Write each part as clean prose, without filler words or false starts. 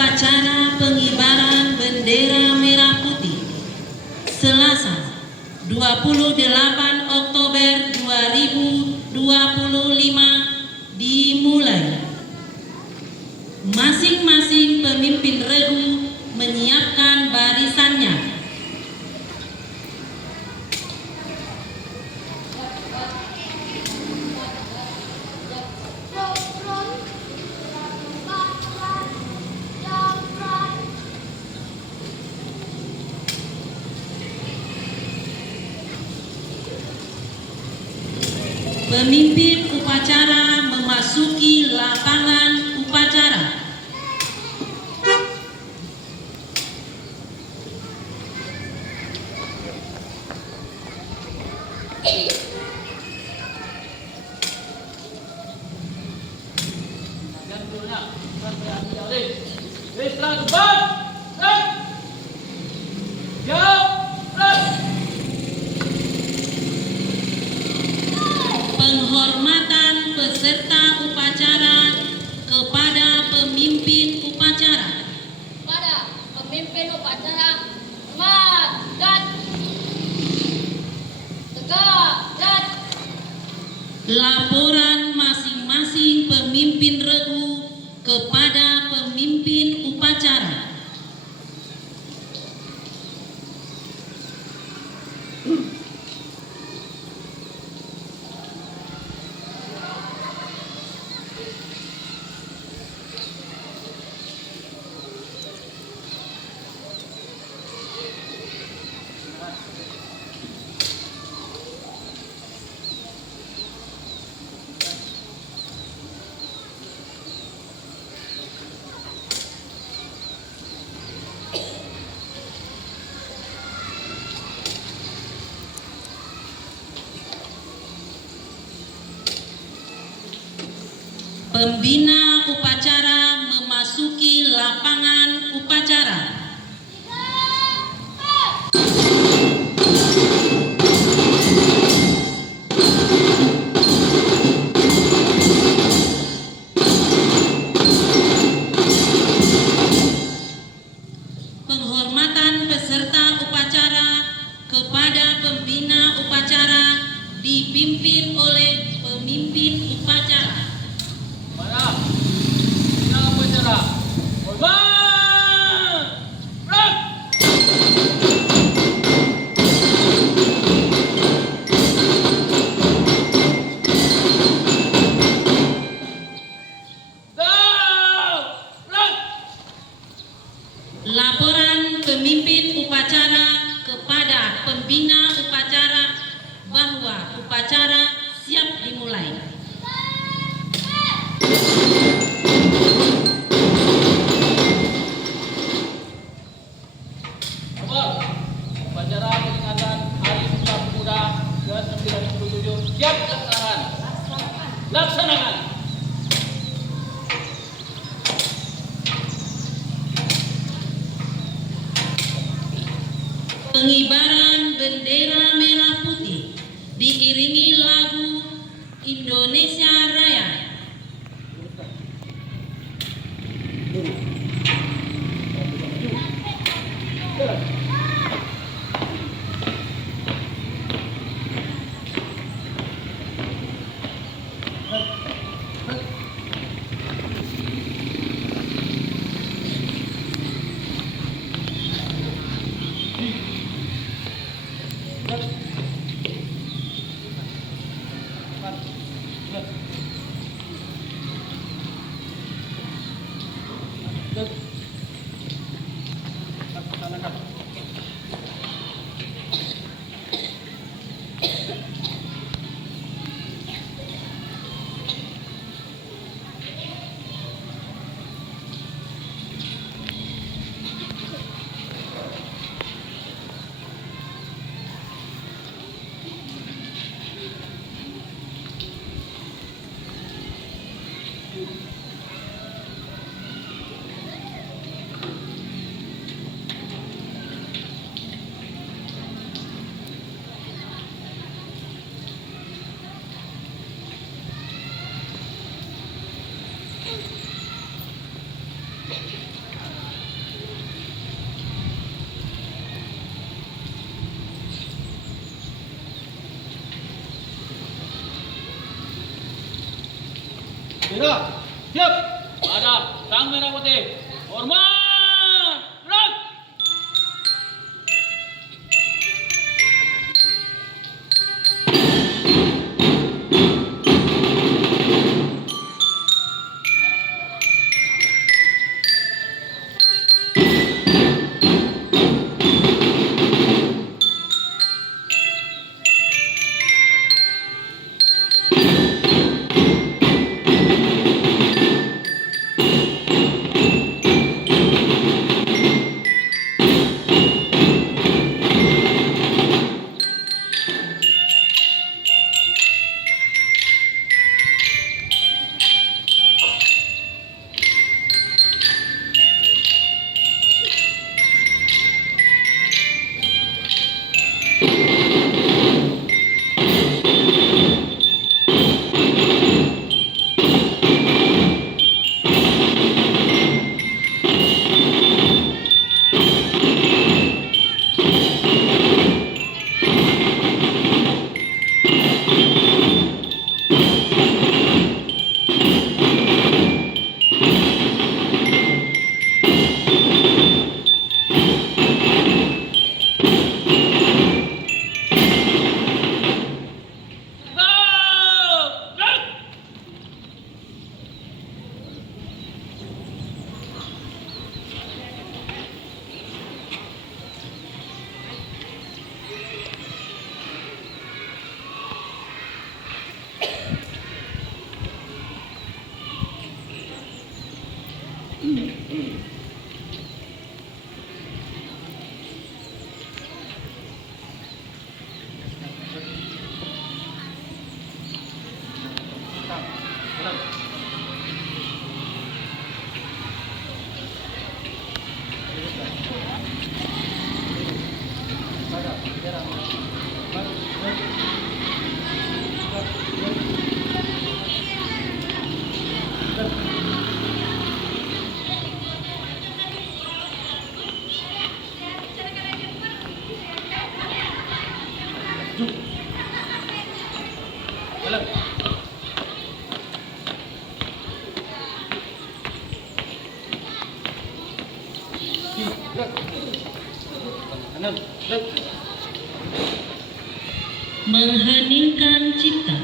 upacara pengibaran bendera merah putih Selasa 28 Oktober 2025 dimulai. Masing-masing pemimpin regu menyiapkan barisannya. Pemimpin upacara memasuki lapangan upacara. Penghormatan peserta upacara kepada pemimpin upacara. Kepada pemimpin upacara, hormat dan tegak dan Laporan masing-masing pemimpin regu kepada pemimpin upacara. Pembina upacara memasuki lapangan upacara. Penghormatan peserta upacara kepada pembina upacara dipimpin oleh pemimpin upacara. Para pembina upacara, hormat! Gerak! Laporan pemimpin upacara kepada pembina upacara bahwa upacara siap dimulai. Upacara peringatan Hari Sumpah Pemuda ke-97 siap dilaksanakan. Laksanakan. Pengibaran bendera merah putih diiringi lagu Indonesia Raya. Gerak. Siap. Ada sang merah putih. Hormat. Gerak. Jalan. Gerak. Kanan. Gerak. Mengheningkan cipta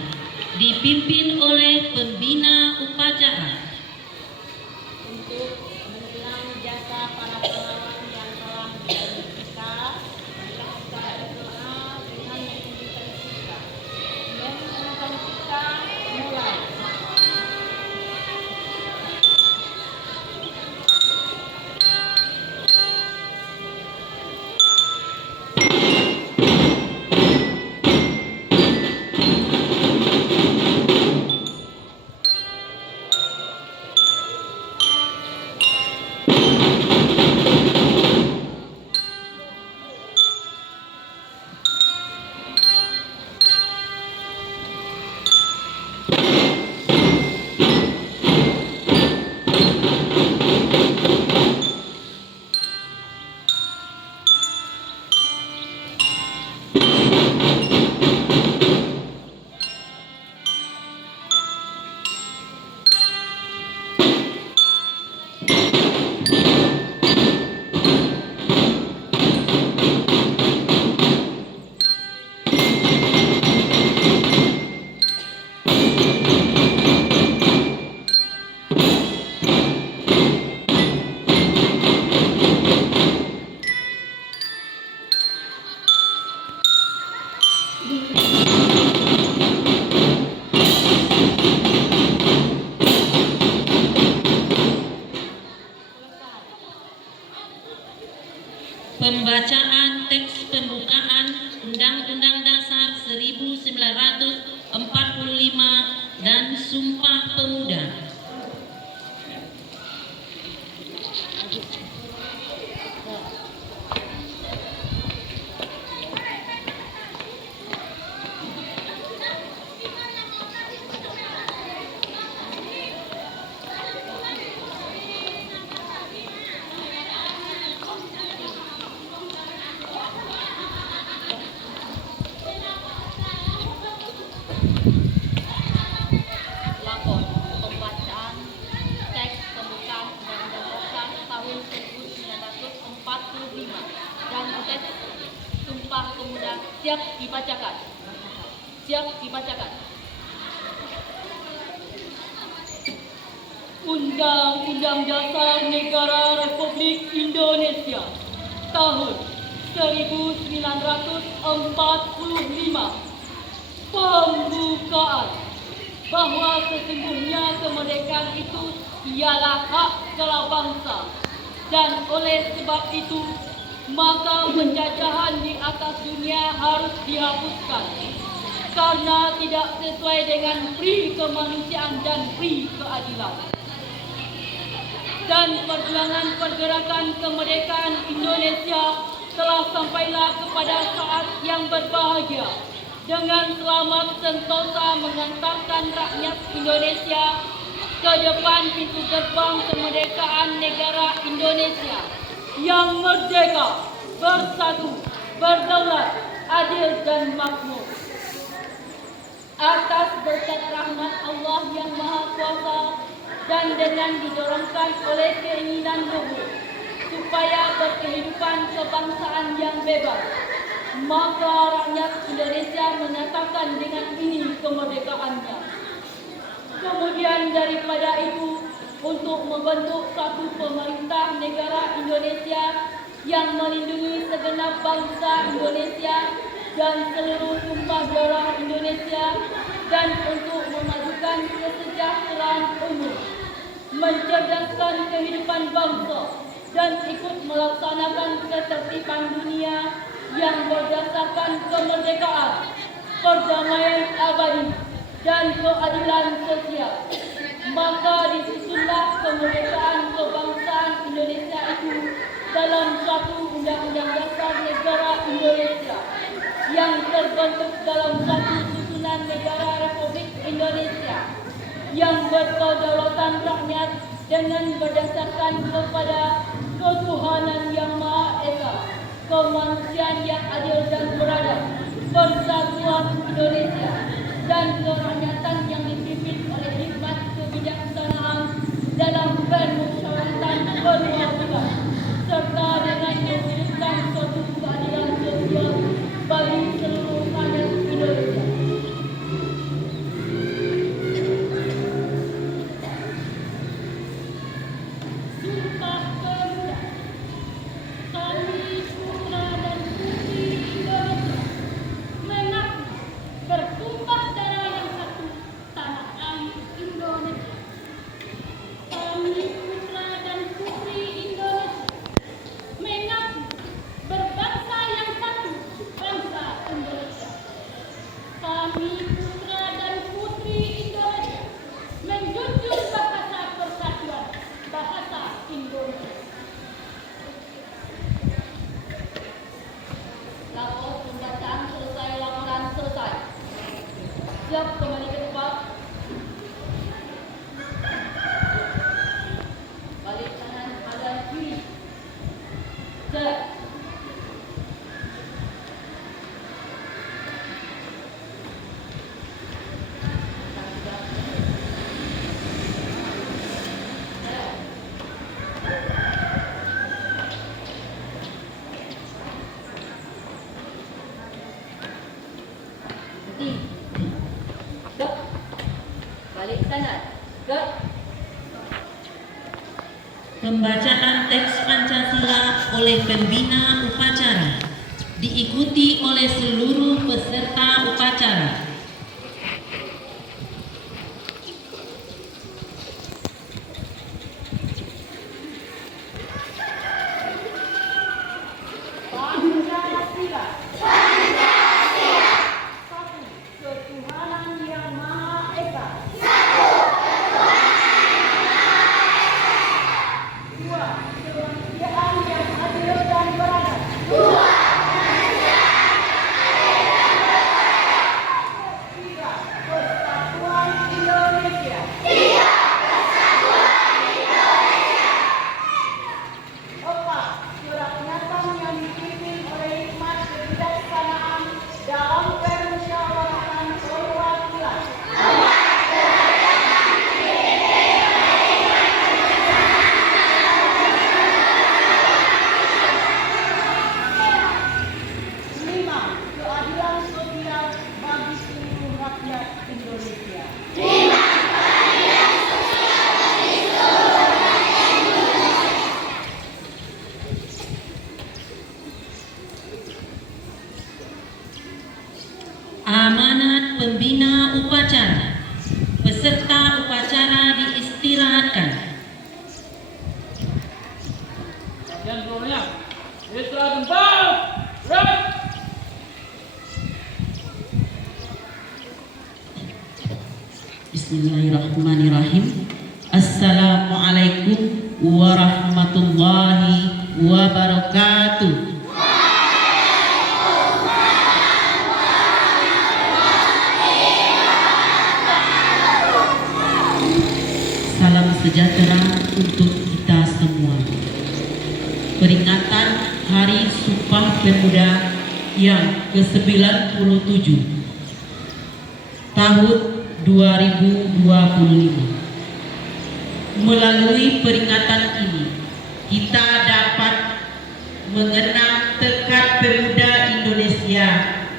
dipimpin oleh pembina upacara. Untuk mengulang jasa para pahlawan yang telah menjadi kita, marilah kita berdoa dengan menginginkan kita. Menginginkan kita mulai. Pembacaan teks pembukaan Undang-Undang Dasar 1945 dan Sumpah Pemuda. Lapor untuk dibacakan. Undang-Undang Dasar Negara Republik Indonesia tahun 1945. Pembukaan bahwa sesungguhnya kemerdekaan itu ialah hak segala bangsa, dan oleh sebab itu maka penjajahan di atas dunia harus dihapuskan karena tidak sesuai dengan pri kemanusiaan dan pri keadilan. Dan perjuangan pergerakan kemerdekaan Indonesia telah sampailah kepada saat yang berbahagia dengan selamat sentosa mengantarkan rakyat Indonesia ke depan pintu gerbang kemerdekaan negara Indonesia yang merdeka, bersatu, berdaulat, adil dan makmur. Atas berkat rahmat Allah yang Maha Kuasa dan dengan didorongkan oleh keinginan luhur supaya berkehidupan kebangsaan yang bebas, maka rakyat Indonesia menyatakan dengan ini kemerdekaannya. Kemudian daripada itu, untuk membentuk satu pemerintah negara Indonesia yang melindungi segenap bangsa Indonesia dan seluruh tumpah darah Indonesia, dan untuk memajukan kesejahteraan umum, mencerdaskan kehidupan bangsa, dan ikut melaksanakan ketertiban dunia yang berdasarkan kemerdekaan, perdamaian abadi, dan keadilan sosial. Maka disusunlah kemerdekaan kebangsaan Indonesia itu dalam suatu Undang-Undang Dasar Negara Indonesia yang terbentuk dalam satu susunan negara Republik Indonesia yang berkedaulatan rakyat dengan berdasarkan kepada ketuhanan yang Maha Esa, kemanusiaan yang adil dan beradab, persatuan Indonesia, dan kerakyatan yang dipimpin oleh hikmat kebijaksanaan dalam permusyawaratan berkeadilan, serta dengan mewujudkan suatu keadilan sosial bagi seluruh rakyat Indonesia. Sumpah Pemuda. Kami putra dan putri Indonesia mengaku bertumpah darah yang satu, tanah air Indonesia. Kami putra dan putri Indonesia mengaku berbangsa yang satu, bangsa Indonesia. Kami putra dan putri Indonesia menjunjung bahasa persatuan, bahasa Indonesia. Lapor pembacaan selesai, laporan selesai. Siap kembali ke tempat. Balik kanan, kanan, kiri. Siap. Berhenti. Dek. Balik kanan. Dek. Pembacaan teks Pancasila oleh pembina upacara diikuti oleh seluruh peserta upacara. Pancasila. Satu, ketuhanan yang Maha Esa. Dua, kemanusiaan yang adil dan beradab. Bismillahirrahmanirrahim. Assalamualaikum warahmatullahi wabarakatuh. Salam sejahtera untuk kita semua. Peringatan Hari Sumpah Pemuda yang ke-97 tahun 2025. Melalui peringatan ini, kita dapat mengenang tekad pemuda Indonesia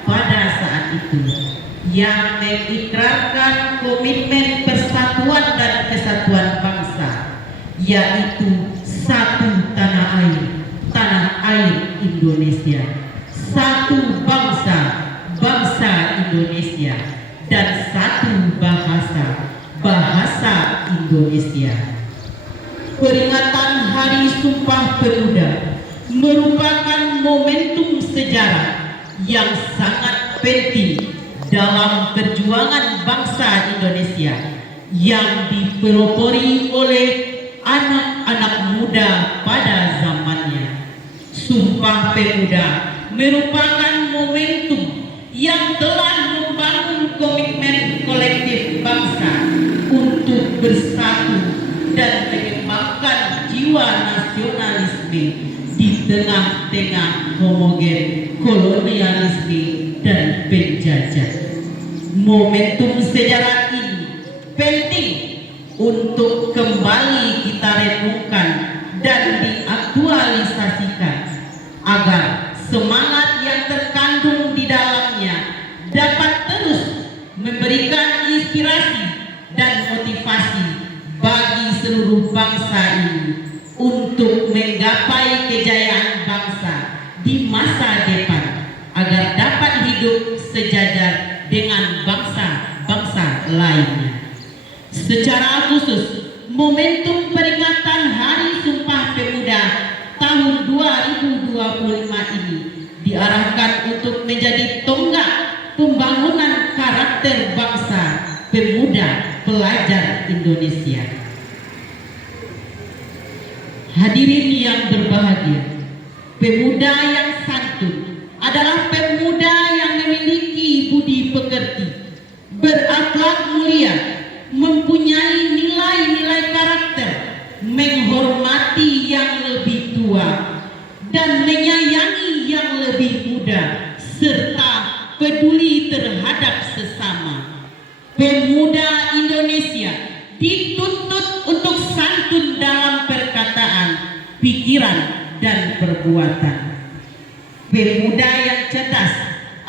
pada saat itu yang mengikrarkan komitmen persatuan dan kesatuan bangsa, yaitu satu tanah air Indonesia, satu bangsa Indonesia, dan satu bahasa Indonesia. Peringatan Hari Sumpah Pemuda merupakan momentum sejarah yang sangat penting dalam perjuangan bangsa Indonesia yang dipelopori oleh anak-anak muda pada zamannya. Sumpah Pemuda merupakan momentum yang telah membangun komitmen kolektif bangsa untuk bersatu dan mengembangkan jiwa nasionalisme di tengah-tengah homogen kolonialisme dan penjajah. Momentum sejarah ini penting untuk kembali kita renungkan dan diaktualisasikan agar semangat yang terkandung di dalamnya dapat terus memberikan inspirasi dan motivasi bagi seluruh bangsa ini untuk menggapai kejayaan bangsa di masa depan agar dapat hidup sejajar dengan bangsa-bangsa lainnya. Secara khusus, momentum peringatan Hari Sumpah Pemuda tahun 2025 ini diarahkan untuk menjadi tonggak pembangunan karakter bangsa pemuda pelajar Indonesia. Hadirin yang berbahagia, pemuda yang santun adalah pemuda yang memiliki budi pekerti, berakhlak mulia, mempunyai nilai-nilai karakter, menghormati yang lebih tua, dan menyayangi yang lebih muda, serta peduli terhadap sesama. Pemuda Indonesia dituntut untuk santun dalam perkataan, pikiran, dan perbuatan. Pemuda yang cerdas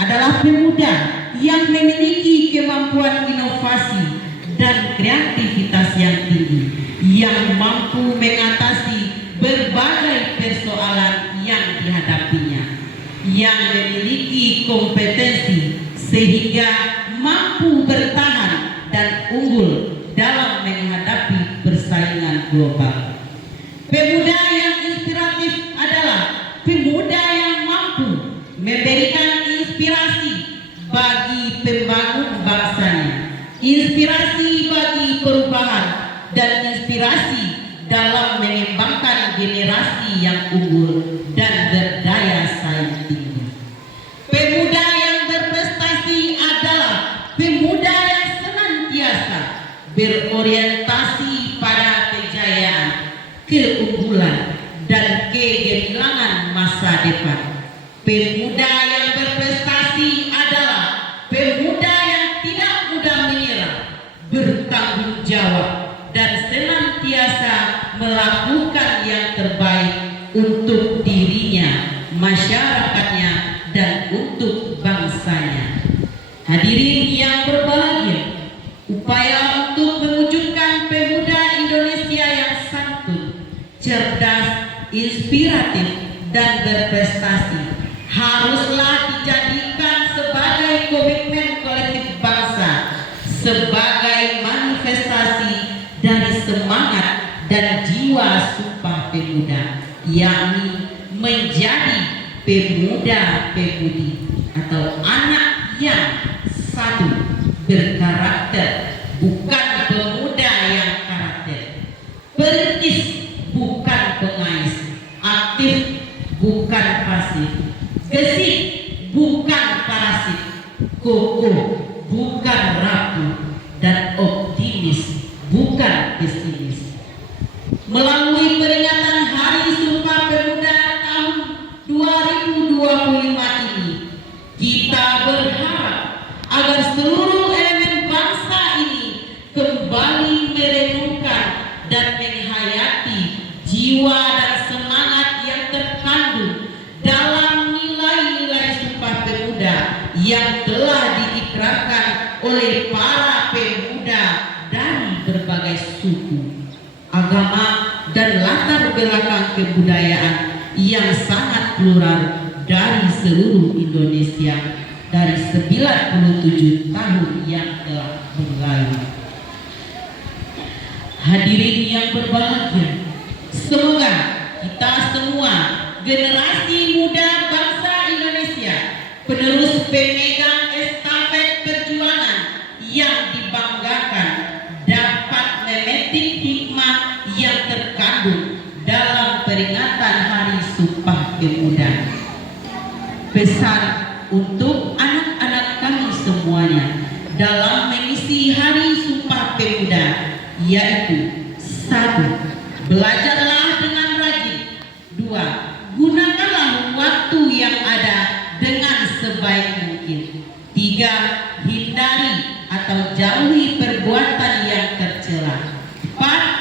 adalah pemuda yang memiliki kemampuan inovasi dan kreativitas yang tinggi, yang mampu mengatasi berbagai persoalan yang dihadapinya, yang memiliki kompetensi sehingga mampu bertahan dan unggul dalam menghadapi persaingan global. Pemuda yang inspiratif adalah pemuda yang mampu memberikan inspirasi bagi pembangun bangsanya, inspirasi bagi perubahan, dan inspirasi dalam mengembangkan generasi yang unggul dan berdaya saing tinggi. Pemuda yang berprestasi adalah pemuda yang senantiasa berorientasi pada kejayaan, keunggulan, dan kegemilangan masa depan. Pemuda yang berprestasi adalah pemuda yang tidak mudah menyerah, bertanggung jawab, dan senantiasa melakukan yang terbaik untuk dirinya, masyarakatnya, dan untuk bangsanya. Hadirin yang berbahagia, upaya untuk mewujudkan pemuda Indonesia yang santun, cerdas, inspiratif, dan berprestasi haruslah dijadikan sebagai komitmen kolektif bangsa, sebagai manifestasi dari semangat dan jiwa Sumpah Pemuda, yakni menjadi pemuda-pemudi atau anak yang satu, berkarakter, bukan dan optimis, bukan pesimis. Melalui peringatan Hari Sumpah Pemuda tahun 2025 ini, kita berharap agar seluruh elemen bangsa ini kembali merenungkan dan menghayati jiwa dan semangat yang terkandung dalam nilai-nilai Sumpah Pemuda yang telah diikrarkan oleh para pemuda dari berbagai suku, agama, dan latar belakang kebudayaan yang sangat plural dari seluruh Indonesia dari 97 tahun yang telah berlalu. Hadirin yang berbahagia, semoga kita semua generasi muda bangsa Indonesia, penerus pemegang estafet perjuangan yang dibanggakan, dapat memetik hikmah yang terkandung dalam peringatan Hari Sumpah Pemuda. Pesan untuk anak-anak kami semuanya dalam mengisi Hari Sumpah Pemuda yaitu: 1. Belajarlah dengan rajin. 2. Gunakanlah waktu yang ada dengan sebaik mungkin. 3. Hindari atau jauhi perbuatan yang tercela. 4.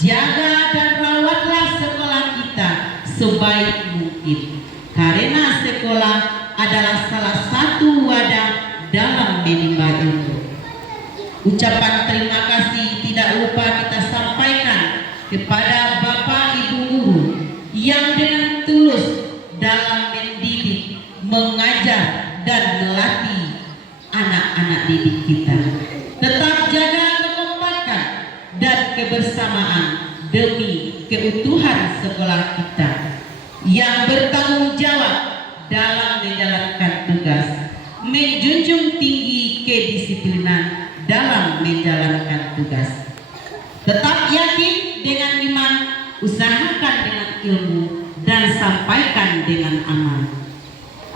Jaga dan rawatlah sekolah kita sebaik mungkin, karena sekolah adalah salah satu wadah dalam menimba ilmu. Ucapan terima kasih tidak lupa kita sampaikan kepada Bapak Ibu guru yang dengan tulus dalam mendidik, mengajar, dan melatih anak-anak didik kita. Tetap jaga kekompakan dan kebersamaan demi keutuhan sekolah kita yang bertanggung jawab dalam menjalankan tugas, menjunjung tinggi kedisiplinan dalam menjalankan tugas. Tetap yakin dengan iman, usahakan dengan ilmu, dan sampaikan dengan amal.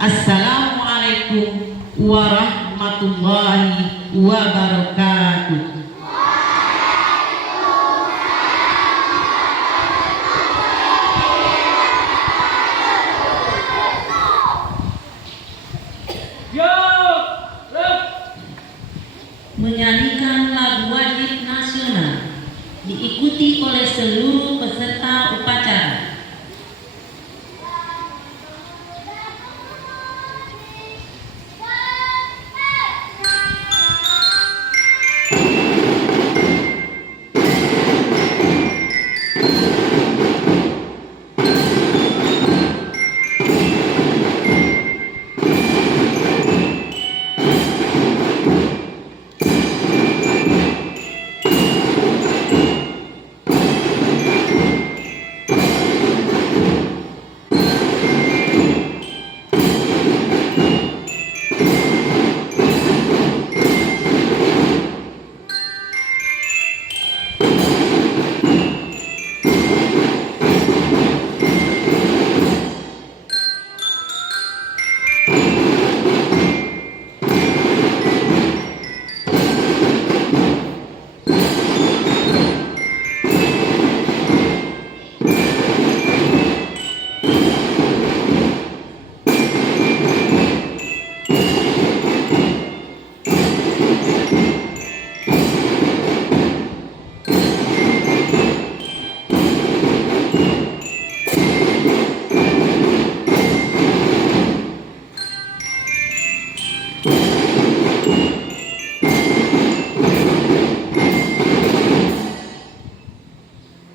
Assalamualaikum warahmatullahi wabarakatuh. Menyanyikan lagu wajib nasional diikuti oleh seluruh peserta upacara.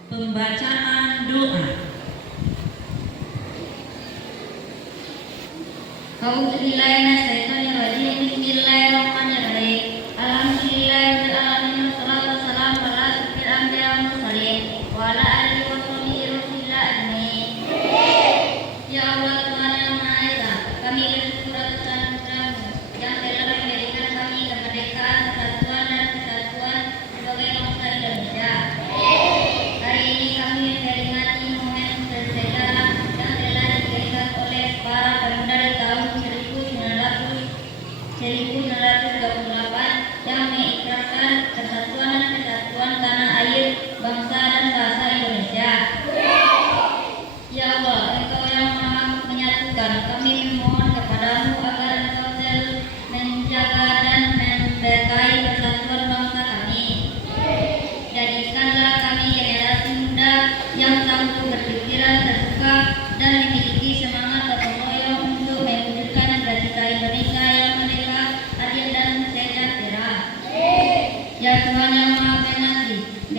Pembacaan doa. A'udzubillahiminasyaitonirrajim. Bismillahirrahmanirrahim. Alhamdulillahirabbil alamin wassalatu wassalamu ala asyrofil anbiya'i wal mursalin wa ala alihi wa sahbihi rasulillah ajmain. Ya Allah Tuhan yang Maha Esa, kami bersyukur atas anugerah-Mu yang telah memberikan kami kemerdekaan, persatuan dan kesatuan sebagai bangsa Indonesia. Hari ini kami memperingati momen bersejarah yang telah diberikan oleh para pemuda di tahun 1945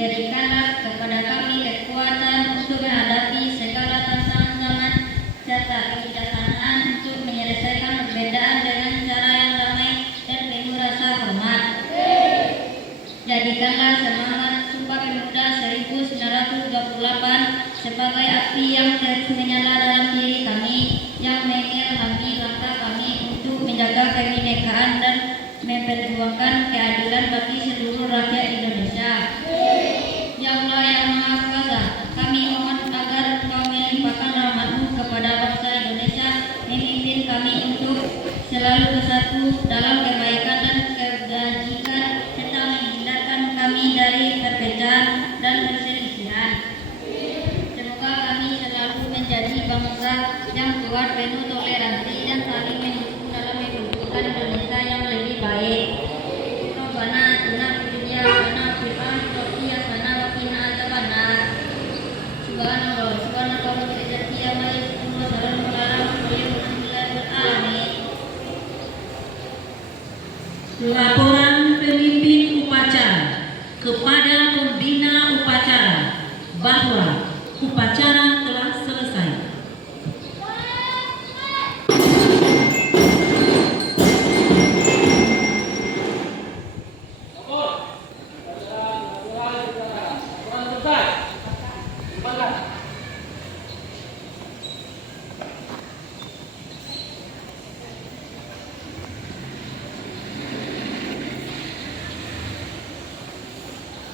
Berikanlah kepada kami kekuatan untuk menghadapi segala tantangan zaman serta kebijaksanaan untuk menyelesaikan perbedaan dengan cara yang damai dan penuh rasa hormat. Jadikanlah semangat Sumpah Pemuda 1928 sebagai api yang terus menyala dalam diri kami, yang mengilhami langkah kami untuk menjaga kebinekaan dan memperjuangkan keadilan bagi seluruh rakyat Indonesia. Ya Allah yang Maha Kuasa, kami mohon agar Engkau melimpahkan rahmat-Mu kepada bangsa Indonesia, memimpin kami untuk selalu bersatu dalam kebaikan dan kebajikan, serta menghindarkan kami dari perpecahan dan perselisihan. Semoga kami selalu menjadi bangsa yang kuat, penuh toleransi, dan saling mendukung dalam mewujudkan Indonesia yang lebih baik. Rabbana atina fid dunya hasanah wa fil akhirati hasanah wa qina adzabannar. Subhanallah, subhanallah wa bihamdihi amma yasifun wa salamun ala mursalin walhamdulillahi alamin. Laporan pemimpin upacara kepada pembina upacara bahwa upacara telah selesai. Laporan selesai. Silakan.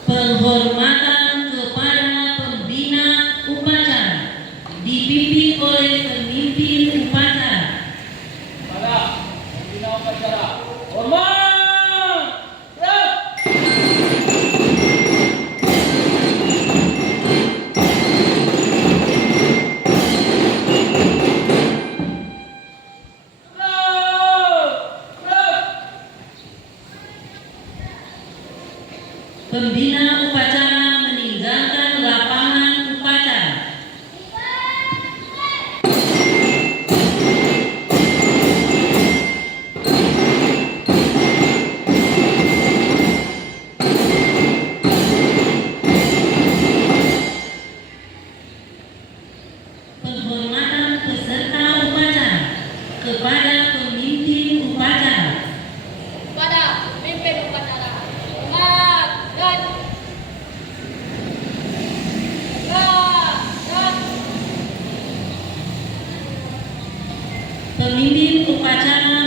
Penghormatan kepada pembina upacara dipimpin oleh pemimpin upacara. Pada pembina upacara. Hormat. Gerak. Pembina upacara meninggalkan lapangan upacara. Penghormatan peserta upacara kepada pemimpin upacara. Pada pemimpin upacara, semangat dan Pemimpin upacara